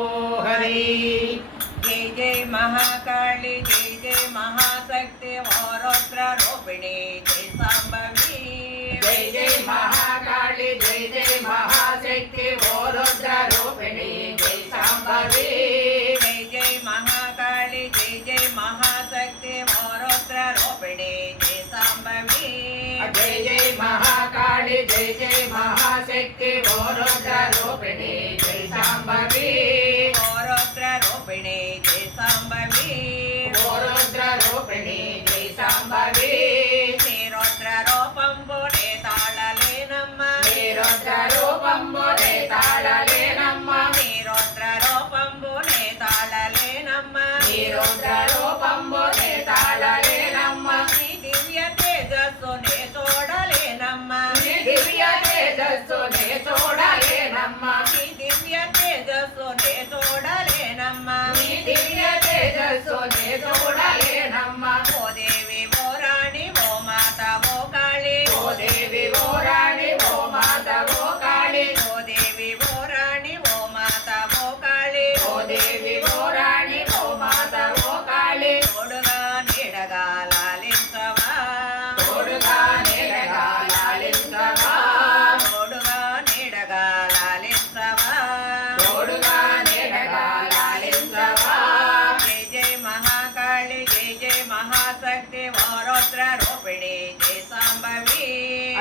हरि। जय जय महाकाली जय जय महाशक्ति वरौद्र रूपिणी जय शांभवी। जय जय महाकाली जय जय महाशक्ति वरौद्र रूपिणी जय शांभवी। जय जय महाकाली जय जय महाशक्ति वरौद्र रूपिणी जय शांभवी। जय जय महाकाली जय जय महाशक्ति वरौद्र रूपिणी जय शांभवी। वरौद्र रूपिणी जय शांभवी। वरौद्र रूपिणी जय शांभवी। नीरौद्र रूपंबुने ताळलेनम्म। नीरौद्र रूपंबुने ताळलेनम्म। नीरौद्र रूपंबुने ताळलेनम्म। नीरौद्र रूपंबुने ताळलेनम्म। నీ దివ్య తేజస్సునే చూడలేనమ్మ। నీ దివ్య తేజస్సునే చూడలేనమ్మ। నీ దివ్య తేజస్సునే చూడలేనమ్మ। నీ దివ్య తేజస్సునే చూడలేనమ్మ। ఓ దేవి ఓ రాణి ఓ మాత ఓ కాళీ। ఓ దేవి ఓ రాణి ఓ మాత ఓ కాళీ। ఓ దేవి ఓ రాణి ఓ మాత ఓ కాళీ। ఓ దేవి ఓ రాణి ఓ మాత ఓ కాళీ। తోడుగా నీడగా లాలించవా। తోడుగా నీడగా లాలించవా। తోడుగా నీడగా లాలించవా। తోడుగా నీడగా లాలించవా। జై జై మహాకాళి జై జై మహాశక్తి వరౌద్ర రూపిణి జై శాంభవి।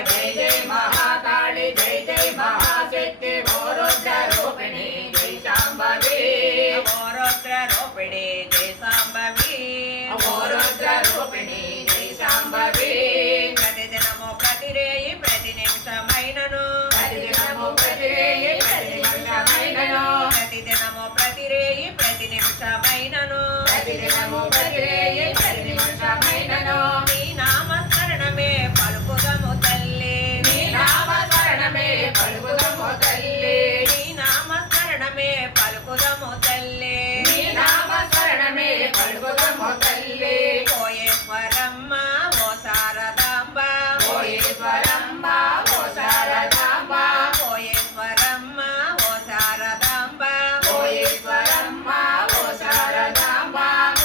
జై జై మహాకాళి జై జై మహాశక్తి వరౌద్ర రూపిణి జై శాంభవి। వరౌద్ర రూపిణి జై శాంభవి। వరౌద్ర రూపిణి జై శాంభవి। ప్రతిదినము ప్రతిరేయి ప్రతి నిమిషమైనను। ప్రతిదినము ప్రతిరేయి ప్రతి నిమిషమైనను। ప్రతిదినము ప్రతిరేయి ప్రతి నిమిషమైనను। ప్రతిదినము ప్రతిరేయి ప్రతి నిమిషమైనను। నీ నామస్మరణమే పలుకుదము తల్లి। నీ నామస్మరణమే పలుకుదము తల్లి। నీ నామస్మరణమే పలుకుదము తల్లి। నీ నామస్మరణమే పలుకుదము తల్లి। ఓయేశ్వరమ్మ ఓ శారదాంబ। ఓయేశ్వరమ్మ ఓ శారదాంబ। ఓయేశ్వరమ్మ ఓ శారదాంబ। ఓయేశ్వరమ్మ ఓ శారదాంబ।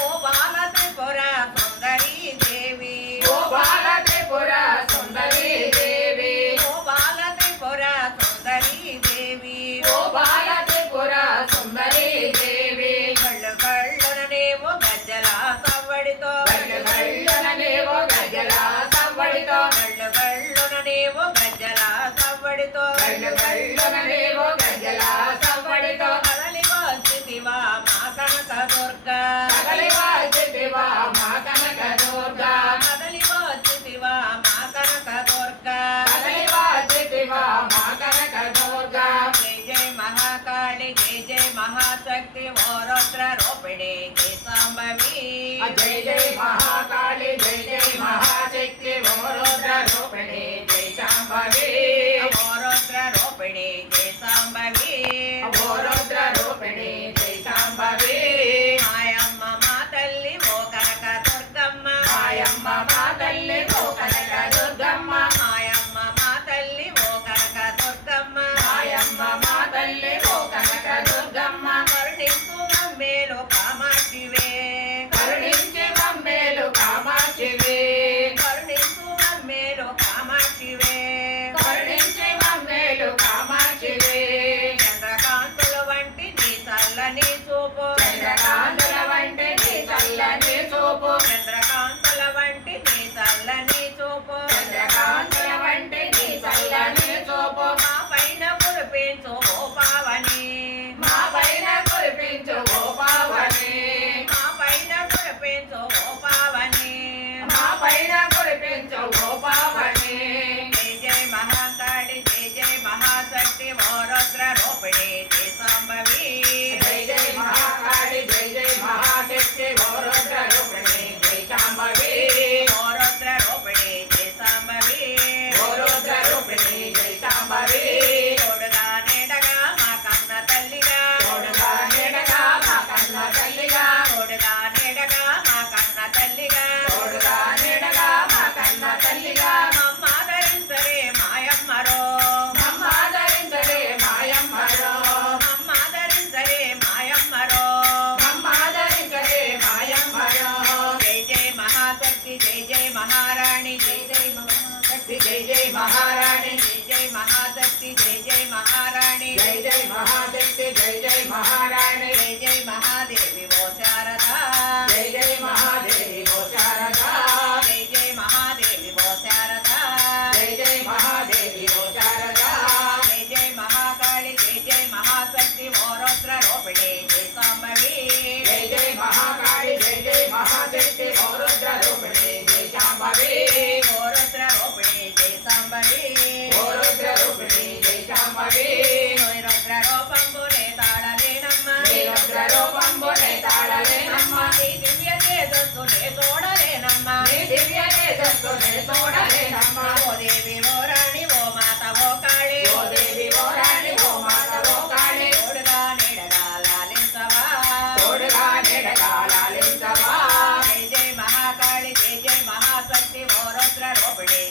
ఓ బాల త్రిపుర సుందరీ దేవి। ఓ బాల త్రిపుర సుందరీ దేవి। ఓ బాల త్రిపుర సుందరీ దేవి। ఓ బాల త్రిపుర సుందరీ దేవి। కళ్ళు కళ్ళుననేమో గజ్జల సవ్వడితో। గళ్ళు గళ్ళుననేవో గజ్జల సవ్వడితో। కళ్ళు కళ్ళుననేమో గజ్జల సవ్వడితో। గళ్ళు గళ్ళుననేవో గజ్జల సవ్వడితో। కదలి వచ్చితివా మా కనక దుర్గా। కదలి వచ్చితివా మా కనక దుర్గా। కదలి వచ్చితివా మా కనక దుర్గా। కదలి వచ్చితివా మా కనక దుర్గా। జై జై మహాకాళి జై జై మహాశక్తి వరౌద్ర రూపిణి జై శాంభవి। జై జై మహాకాళి జై జై మహాశక్తి వరౌద్ర రూపిణి జై శాంభవి। వరౌద్ర రూపిణి జై శాంభవి। వరౌద్ర రూపిణి జై శాంభవి। మాయమ్మ మా తల్లి ఓ కనక దుర్గమ్మ। మాయమ్మ మా తల్లి ఓ కనక దుర్గమ్మ। మాయమ్మ మా తల్లి ఓ కనక దుర్గమ్మ। మాయమ్మ మా తల్లి ఓ కనక దుర్గమ్మ। కరుణించు మమ్మేలు కామాక్షివే। కరుణించి మమ్మేలు కామాక్షివే। కరుణించు మమ్మేలు కామాక్షివే। కరుణించి మమ్మేలు కామాక్షివే। చంద్రకాంతుల వంటి నీ చల్లని చూపు। చంద్రకాంతుల వంటి నీ చల్లని చూపు। చంద్రకాంతుల వంటి నీ చల్లని చూపు। చంద్రకాంతుల వంటి నీ చల్లని చూపు। మా పైన కురిపించు ఓ పావని। మా పైన కురిపించు ఓ పావని। మా పైన కురిపించు ఓ పావని। మా పైన కురిపించు ఓ పావని। జై జై మహాకాళి జై జై మహాశక్తి వరౌద్ర రూపిణి జై శాంభవి। జై జై మహాకాళి జై జై మహాశక్తి జై జై మహారాణి జై జై మహాదేవి ఓ శారదా జై జై మహాదేవి ఓ శారదా జై జై మహాదేవి ఓ శారదా జై జై మహాదేవి ఓ శారదా జై జై మహాకాళి జై జై మహాశక్తి ఓ రుద్ర రూపిణి జై సాంబవి జై జై మహాకాళి జై జై మహాశక్తి ఓ రుద్ర రూపిణి జై శాంభవి ఓ రుద్ర రూపిణి జై సాంబవి ఓ రుద్ర రూపిణి జై శాంభవి ఓయ్ రుద్ర రూపంబునే తాళలేనమ్మ నీ రుద్ర రూపంబునే తాళలేనమ్మ నీ దివ్య తేజస్సునే తోడలేనమ్మ నీ దివ్య తేజస్సునే చూడలేనమ్మ ఓ దేవి ఓ రాణి ఓ మాత ఓ కాళి ఓ దేవి ఓ రాణి ఓ మాత ఓ కాళి తోడుగా నీడగా లాలించవా తోడుగా నీడగా లాలించవా జై జై మహాకాళి జై జై మహాశక్తి ఓ రుద్ర రూపిణి